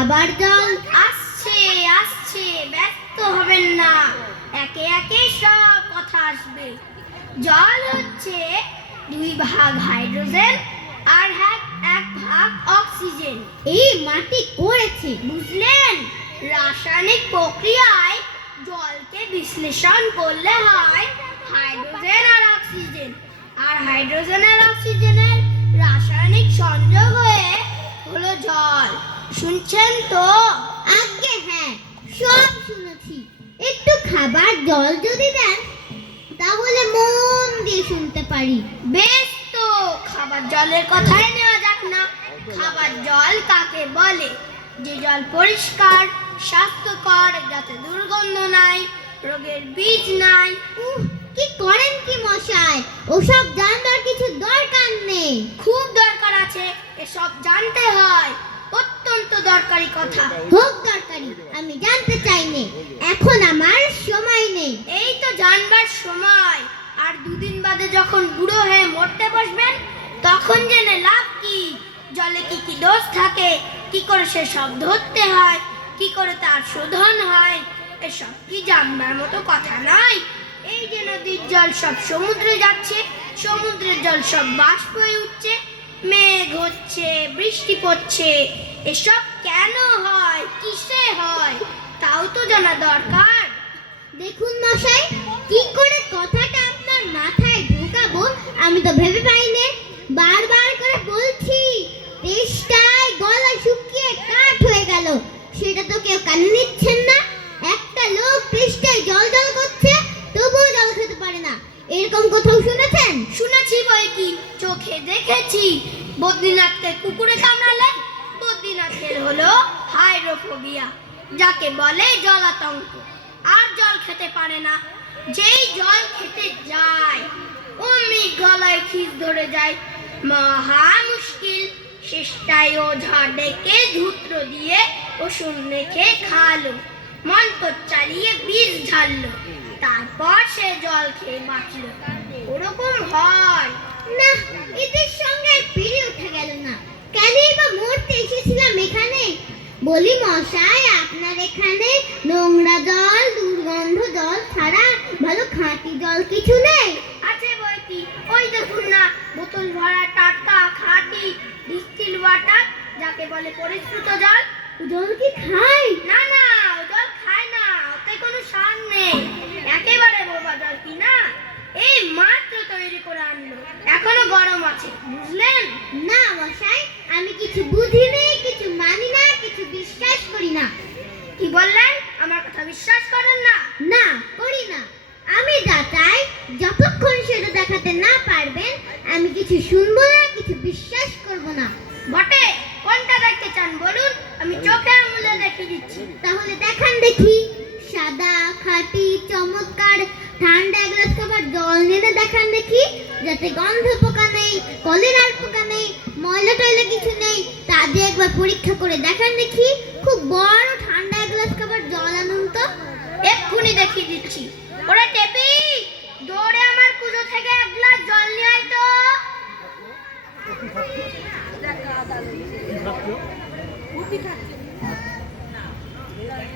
খাবার জল আসছে আসছে, ব্যস্ত হবেন না, একে একে সব কথা আসবে। জল হচ্ছে 2 ভাগ হাইড্রোজেন আর এক ভাগ অক্সিজেন। এই মাটি করেছে, বুঝলেন? রাসায়নিক প্রক্রিয়ায় জলকে বিশ্লেষণ করলে হয় হাইড্রোজেন আর অক্সিজেন, আর হাইড্রোজেন আর অক্সিজেনের রাসায়নিক সংযোগ হয়ে হলো জল। শুনছেন তো? আজ্ঞে হ্যাঁ, সব শুনেছি। একটু খাবার জল যদি দেন তাহলে মন দিয়ে শুনতে পারি। বেশ, তো খাবার জলের কথাই নেওয়া যাক না। খাবার জল কাকে বলে? যে জল পরিষ্কার, স্বাস্থ্যকর, যাতে দুর্গন্ধ নাই, রোগের বীজ নাই। কি করেন কি মশাই? ওসব জানবার কিছু দরকার নেই। খুব দরকার আছে, এসব জানতে হয়, অত্যন্ত দরকারি কথা। হোক দরকারি, আমি জানতে চাই নে, এখন আমার সময় নেই। এই তো জানবার সময়, আর 2 দিন বাদে যখন বুড়ো হয়ে মরতে বসবেন তখন জেনে লাভ কি? জলে কি কি দোষ থাকে, কি করে সে সব ধরতে হয়, কি করে তার শোধন হয়, এসব কি জানবার মতো কথা নয়। এই যে নদীর জল সব সমুদ্রে যাচ্ছে, সমুদ্রের জল সব বাষ্প হয়ে উঠছে, মেঘ হচ্ছে, বৃষ্টি পড়ছে, এসব কেন হয়, কিসে হয়, তাও তো জানা দরকার। দেখুন মশাই, কি করে কথাটা আপনার মাথায় ঢোকাবো আমি তো ভেবে পাইনি। বারবার করে বলছি, তেষ্টায় গলা শুকিয়ে কাঠ হয়ে গেল, সেটা তো কেউ কানে নিচ্ছেন না। একটা লোক তেষ্টায় জল জল করছে, তবুও জল খেতে পারে না, এরকম কোথাও শুনেছেন? শুনেছি বই কি, চোখে দেখেছি। বদ্রীনাথকে কুকুরে কামড়ালে বদ্রীনাথের হলো হাইড্রোফোবিয়া, যাকে বলে জলাতঙ্ক, আর জল খেতে পারে না। যেই জল খেতে যায় অমনি গলায় খিস ধরে যায়, মহা মুশকিল। শেষটায় ওঝা ডেকে ধূত্র দিয়ে ওষুধ মেখে খাওয়ালো, মন্ত্র চালিয়ে বীজ ঝাড়লো, তারপর সে জল খেয়ে বাঁচলো। ওরকম হয় না, এদের সঙ্গে আর পেরে ওঠা গেল না। কেনই বা মরতে এসেছিলাম এখানে? বলি মশাই, আপনার এখানে নোংরা জল, দুর্গন্ধ জল ছাড়া ভালো খাঁটি জল কিছু নেই? আছে বই কি, ওই দেখুন না, বোতল ভরা টাটকা খাঁটি ডিস্টিল ওয়াটার, যাকে বলে পরিশ্রুত জল। জল কি খাই? না না, ও জল খায় না, ওতে কোনো সার নেই, একেবারে বোবা জল কি না। এই মাত্র তৈরি করে আনলো, এখনো গরম আছে, বুঝলেন? না মশাই, আমি কিছু বুঝি নেই, কিছু মানি না, কিছু বিশ্বাস করি না। কি বললেন? আমার কথা বিশ্বাস করেন না? না, করি না। আমি যা চাই, যতক্ষণ সেটা দেখাতে না পারবেন আমি কিছু শুনবো না, কিছু বিশ্বাস করব না। বটে, কোনটা দেখতে চান বলুন, আমি চোখে আঙুলে দেখে দিচ্ছি। তাহলে দেখান দেখি। সাদা, খাঁটি, চমৎকার, ঠান্ডা এক গ্লাস খাবার জল নিয়ে দেখান দেখি, যাতে গন্ধ পোকা নেই, কলেরার পোকা নেই, ময়লা টয়লা কিছু নেই, তা দিয়ে একবার পরীক্ষা করে দেখান দেখি। খুব বড় ঠান্ডা এক গ্লাস খাবার জল আনুন তো। এক্ষুনি দেখিয়ে দিচ্ছি। ওরে টেপি, দৌড়ে আমার কুজো থেকে 1 গ্লাস জল নিয়ে আয় তো।